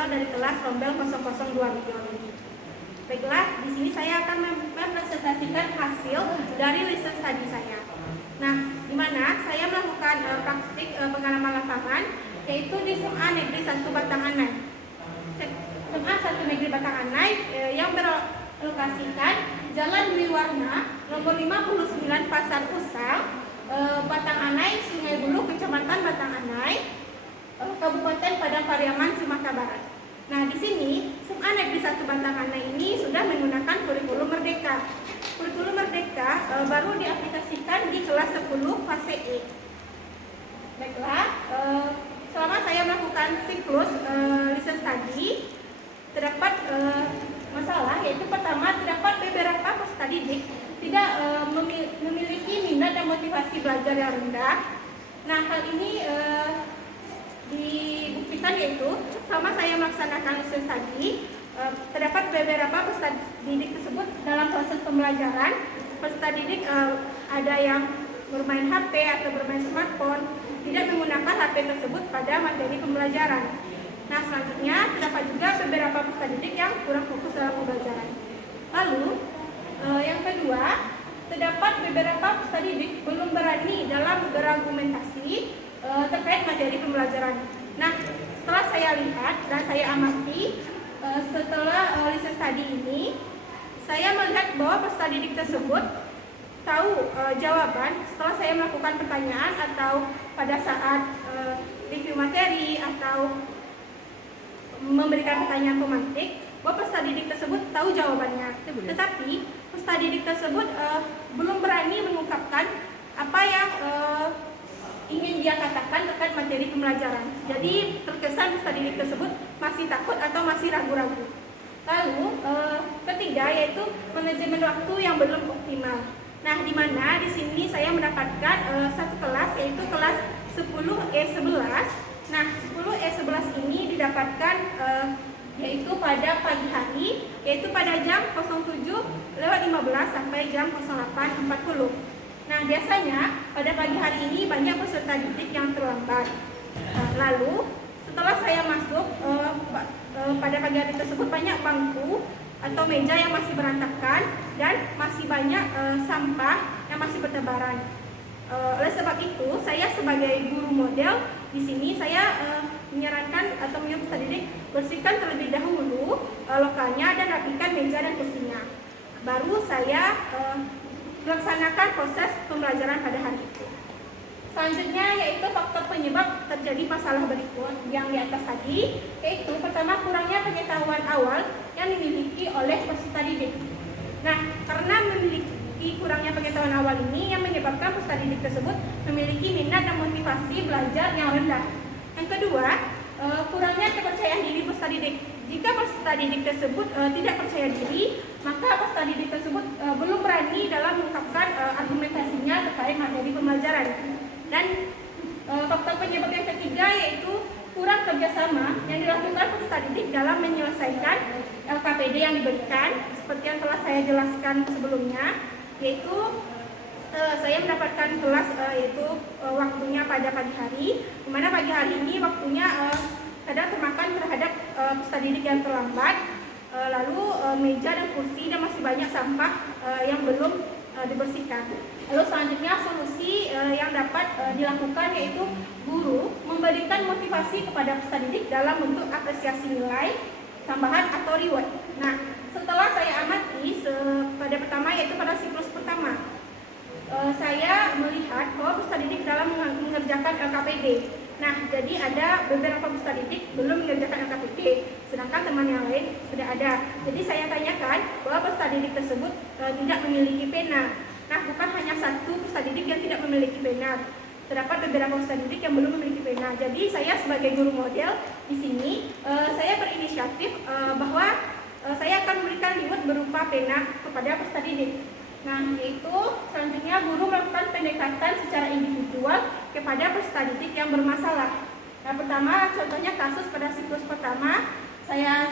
berasal dari kelas Rombel 002 Video. Baiklah, di sini saya akan mempresentasikan hasil dari listen study saya. Nah, di mana saya melakukan praktik pengalaman lapangan, yaitu di SMA Negeri 1 Batanganai. SMA 1 Negeri Batanganai yang berlokasikan Jalan Dwi Warna, nomor 59 Pasar Usal, Batanganai, Sungai Bulu, Kecamatan Batanganai, Kabupaten Padang Pariaman, Sumatera Barat. Nah, di sini SMA Negeri 1 Batanganai ini sudah menggunakan kurikulum Merdeka. Kurikulum Merdeka baru diaplikasikan di kelas 10 fase E. Baiklah, selama saya melakukan siklus listen study, terdapat masalah, yaitu pertama, terdapat beberapa peserta didik tidak memiliki minat dan motivasi belajar yang rendah. Nah, hal ini dibuktikan, yaitu selama saya melaksanakan listen study, terdapat beberapa peserta didik tersebut dalam proses pembelajaran. Peserta didik ada yang bermain HP atau bermain smartphone, tidak menggunakan HP tersebut pada materi pembelajaran. Nah, selanjutnya terdapat juga beberapa peserta didik yang kurang fokus dalam pembelajaran. Lalu, yang kedua, terdapat beberapa peserta didik belum berani dalam berargumentasi terkait materi pembelajaran. Nah, setelah saya lihat dan saya amati, setelah listen study ini, saya melihat bahwa peserta didik tersebut tahu jawaban setelah saya melakukan pertanyaan atau pada saat review materi atau memberikan pertanyaan pemantik, bahwa peserta didik tersebut tahu jawabannya. Tetapi peserta didik tersebut belum berani mengungkapkan apa yang ingin dia katakan terkait materi pembelajaran. Jadi terkesan peserta didik tersebut masih takut atau masih ragu-ragu. Lalu ketiga, yaitu manajemen waktu yang belum optimal. Nah, di mana di sini saya mendapatkan satu kelas, yaitu kelas 10E11. Nah, 10E11 ini didapatkan yaitu pada pagi hari, yaitu pada jam 07.15 sampai jam 08.40. Nah, biasanya pada pagi hari ini banyak peserta didik yang terlambat. Lalu setelah saya masuk pada pagi hari tersebut, banyak bangku atau meja yang masih berantakan dan masih banyak sampah yang masih bertebaran. Oleh sebab itu, saya sebagai guru model di sini saya menyarankan atau menyuruh peserta didik bersihkan terlebih dahulu lokalnya dan rapikan meja dan kursinya. Baru saya melaksanakan proses pembelajaran pada hari itu. Selanjutnya, yaitu faktor penyebab terjadi masalah berikut yang di atas tadi, yaitu pertama, kurangnya pengetahuan awal yang dimiliki oleh peserta didik. Nah, karena memiliki kurangnya pengetahuan awal ini yang menyebabkan peserta didik tersebut memiliki minat dan motivasi belajar yang rendah. Yang kedua, kurangnya kepercayaan diri peserta didik. Jika peserta didik tersebut tidak percaya diri, maka peserta didik tersebut belum berani dalam mengungkapkan argumentasinya terkait materi pembelajaran. Dan faktor penyebab yang ketiga, yaitu kurang kerjasama yang dilakukan peserta didik dalam menyelesaikan LKPD yang diberikan, seperti yang telah saya jelaskan sebelumnya, yaitu saya mendapatkan kelas yaitu waktunya pada pagi hari, di mana pagi hari ini waktunya kadang termakan terhadap peserta didik yang terlambat, lalu meja dan kursi dan masih banyak sampah yang belum dibersihkan. Lalu selanjutnya, solusi yang dapat dilakukan, yaitu guru memberikan motivasi kepada peserta didik dalam bentuk apresiasi nilai tambahan atau reward. Nah, setelah saya amati pada pertama, yaitu pada siklus pertama, saya melihat bahwa peserta didik dalam mengerjakan LKPD. Nah, jadi ada beberapa peserta didik belum mengerjakan LKPD, sedangkan teman yang lain sudah ada. Jadi saya tanyakan bahwa peserta didik tersebut tidak memiliki pena. Nah, bukan hanya satu peserta didik yang tidak memiliki pena, terdapat beberapa peserta didik yang belum memiliki pena. Jadi saya sebagai guru model di sini, saya berinisiatif bahwa saya akan memberikan reward berupa pena kepada peserta didik. Nah, yaitu selanjutnya guru melakukan pendekatan secara individual kepada peserta didik yang bermasalah. Nah, pertama, contohnya kasus pada siklus pertama saya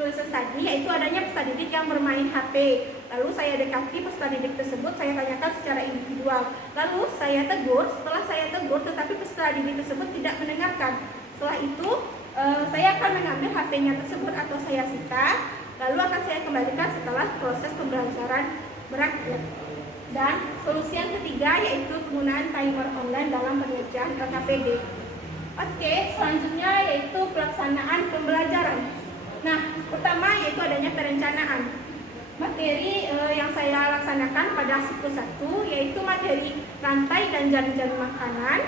listen study, yaitu adanya peserta didik yang bermain HP. Lalu saya dekati peserta didik tersebut, saya tanyakan secara individual. Lalu saya tegur, setelah saya tegur tetapi peserta didik tersebut tidak mendengarkan. Setelah itu saya akan mengambil HP-nya tersebut atau saya sita, lalu akan saya kembalikan setelah proses pembelajaran berakhir. Dan solusi yang ketiga yaitu penggunaan timer online dalam pengerjaan LKPD. Oke, selanjutnya yaitu pelaksanaan pembelajaran. Nah, pertama yaitu adanya perencanaan. Materi yang saya laksanakan pada siklus 1 yaitu materi rantai dan jaring-jaring makanan.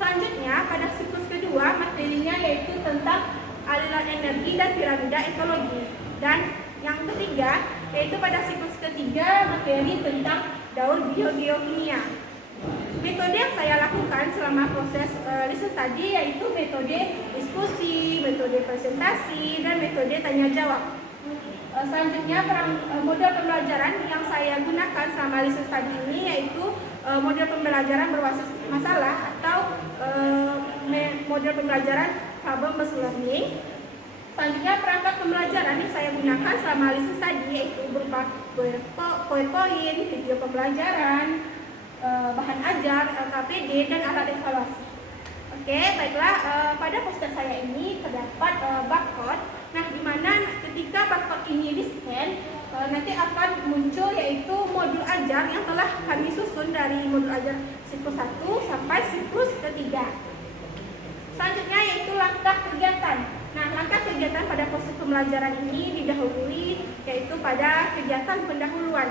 Selanjutnya pada siklus kedua materinya yaitu tentang aliran energi dan piramida ekologi. Dan yang ketiga yaitu pada siklus ketiga materi tentang daur biogeokimia. Metode yang saya lakukan selama proses riset tadi yaitu metode diskusi, metode presentasi, dan metode tanya jawab. Selanjutnya model pembelajaran yang saya gunakan selama riset tadi ini yaitu model pembelajaran berbasis masalah atau model pembelajaran problem-based learning. Selanjutnya perangkat pembelajaran yang saya gunakan selama riset tadi yaitu berupa PowerPoint, video pembelajaran, bahan ajar, LKPD, dan alat evaluasi. Oke, baiklah, pada poster saya ini terdapat barcode. Nah, di mana ketika barcode ini di-scan, nanti akan muncul yaitu modul ajar yang telah kami susun dari modul ajar siklus 1 sampai siklus ketiga. Selanjutnya yaitu langkah kegiatan. Nah, langkah kegiatan pada proses pembelajaran ini didahului yaitu pada kegiatan pendahuluan.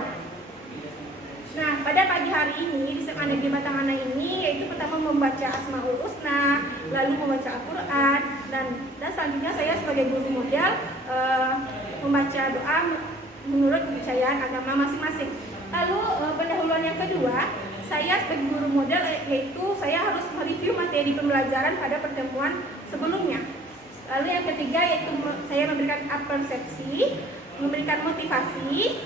Nah, pada pagi hari ini di SMA Negeri Batanghana ini yaitu pertama membaca Asmaul Husna, lalu membaca Al-Quran, dan selanjutnya saya sebagai guru model membaca doa menurut kepercayaan agama masing-masing. Lalu pendahuluan yang kedua, saya sebagai guru model yaitu saya harus mereview materi pembelajaran pada pertemuan sebelumnya. Lalu yang ketiga yaitu saya memberikan persepsi, memberikan motivasi,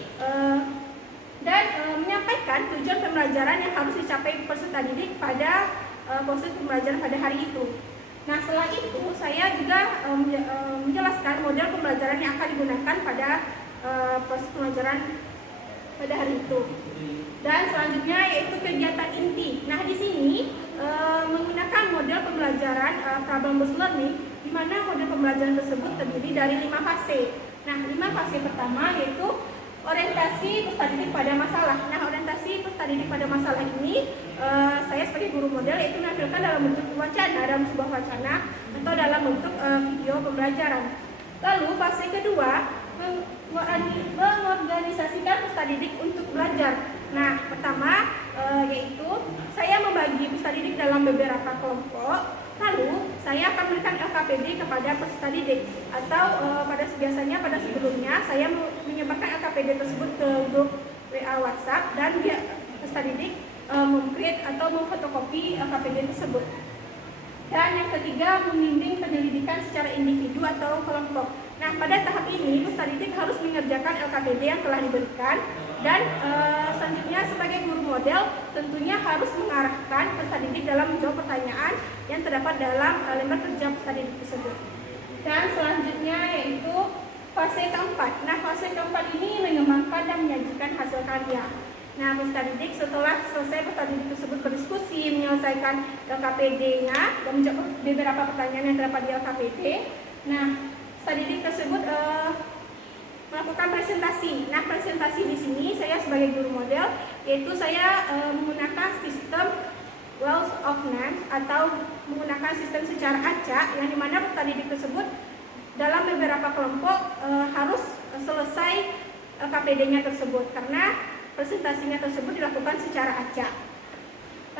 dan menyampaikan tujuan pembelajaran yang harus dicapai peserta didik pada proses pembelajaran pada hari itu. Nah, setelah itu saya juga menjelaskan model pembelajaran yang akan digunakan pada proses pembelajaran pada hari itu. Dan selanjutnya yaitu kegiatan inti. Nah, di sini menggunakan model pembelajaran problem-based learning, di mana model pembelajaran tersebut terdiri dari 5 fase. Nah, 5 fase pertama yaitu orientasi peserta didik pada masalah. Nah, orientasi peserta didik pada masalah ini saya sebagai guru model yaitu menampilkan dalam bentuk wacana, dalam sebuah wacana atau dalam bentuk video pembelajaran. Lalu fase kedua mengorganisasikan peserta didik untuk belajar. Nah, pertama yaitu saya membagi peserta didik dalam beberapa kelompok. Lalu saya akan memberikan LKPD kepada peserta didik atau biasanya pada sebelumnya saya menyebarkan LKPD tersebut ke grup WA WhatsApp dan peserta didik mem-create atau memfotokopi LKPD tersebut. Dan yang ketiga membimbing penyelidikan secara individu atau kelompok. Nah, pada tahap ini peserta didik harus mengerjakan LKPD yang telah diberikan dan selanjutnya sebagai guru model tentunya harus mengarahkan peserta didik dalam menjawab pertanyaan yang terdapat dalam lembar kerja peserta didik tersebut. Dan selanjutnya yaitu fase keempat. Nah, fase keempat ini mengembangkan dan menyajikan hasil karya. Nah, peserta didik setelah selesai peserta didik tersebut berdiskusi, menyelesaikan LKPD-nya dan menjawab beberapa pertanyaan yang terdapat di LKPD. Nah, peserta didik tersebut melakukan presentasi. Nah, presentasi di sini saya sebagai guru model yaitu saya menggunakan sistem Walls of Names atau menggunakan sistem secara acak yang dimana peserta didik tersebut dalam beberapa kelompok harus selesai LKPD-nya tersebut karena presentasinya tersebut dilakukan secara acak.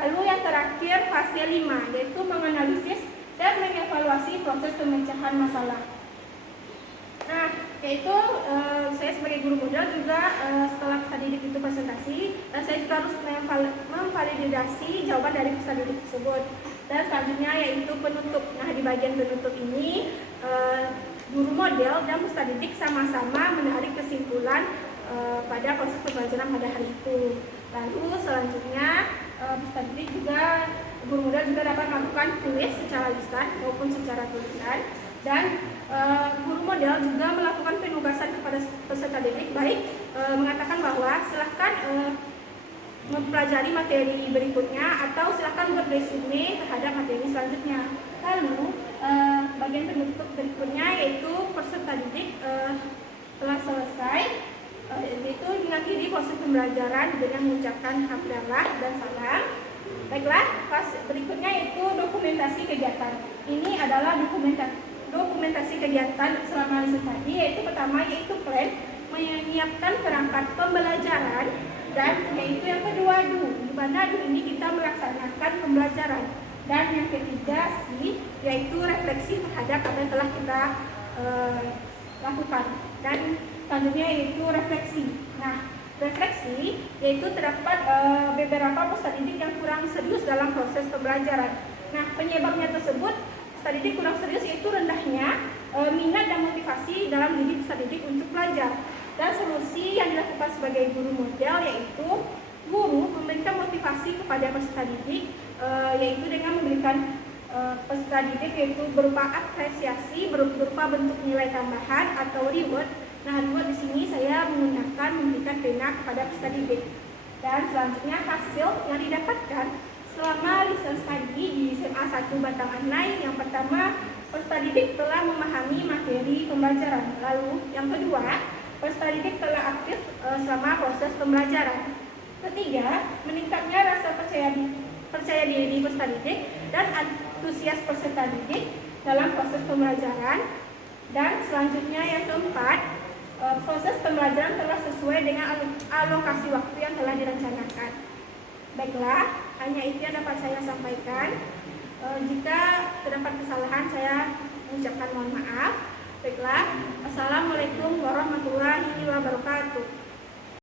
Lalu yang terakhir fase 5 yaitu menganalisis dan mengevaluasi proses pemecahan masalah. Nah, yaitu saya sebagai guru model juga setelah peserta didik itu presentasi, saya juga harus memvalidasi jawaban dari peserta didik tersebut. Dan selanjutnya yaitu penutup. Nah, di bagian penutup ini guru model dan peserta didik sama-sama menarik kesimpulan pada proses pembelajaran pada hari itu. Lalu selanjutnya peserta didik juga, guru model juga dapat melakukan kuis secara lisan maupun secara tulisan. Dan guru model juga melakukan penugasan kepada peserta didik, baik mengatakan bahwa silahkan mempelajari materi berikutnya atau silahkan buat resume terhadap materi selanjutnya. Lalu bagian penutup berikutnya yaitu peserta didik telah selesai, yaitu mengakhiri proses pembelajaran dengan mengucapkan hamdalah dan salam. Baiklah, berikutnya yaitu dokumentasi kegiatan. Ini adalah dokumentasi kegiatan selama lesson tadi, yaitu pertama yaitu plan, menyiapkan perangkat pembelajaran, dan yaitu yang kedua do, di mana do ini kita melaksanakan pembelajaran, dan yang ketiga C yaitu refleksi terhadap apa yang telah kita lakukan, dan selanjutnya yaitu refleksi. Nah, refleksi yaitu terdapat beberapa peserta didik yang kurang serius dalam proses pembelajaran. Nah, penyebabnya tersebut peserta didik kurang serius yaitu rendahnya minat dan motivasi dalam diri peserta didik untuk belajar. Dan solusi yang dilakukan sebagai guru model yaitu guru memberikan motivasi kepada peserta didik, yaitu dengan memberikan peserta didik yaitu berupa apresiasi, berupa bentuk nilai tambahan atau reward. Nah, reward di sini saya menggunakan memberikan pena kepada peserta didik. Dan selanjutnya hasil yang didapatkan selama lesson study di SMA 1 Batang Anai. Yang pertama, peserta didik telah memahami materi pembelajaran. Lalu yang kedua, peserta didik telah aktif selama proses pembelajaran. Ketiga, meningkatnya rasa percaya diri peserta didik dan antusias peserta didik dalam proses pembelajaran. Dan selanjutnya yang keempat, proses pembelajaran telah sesuai dengan alokasi waktu yang telah direncanakan. Baiklah, hanya itu yang dapat saya sampaikan. Jika terdapat kesalahan, saya mengucapkan mohon maaf. Baiklah, assalamualaikum warahmatullahi wabarakatuh.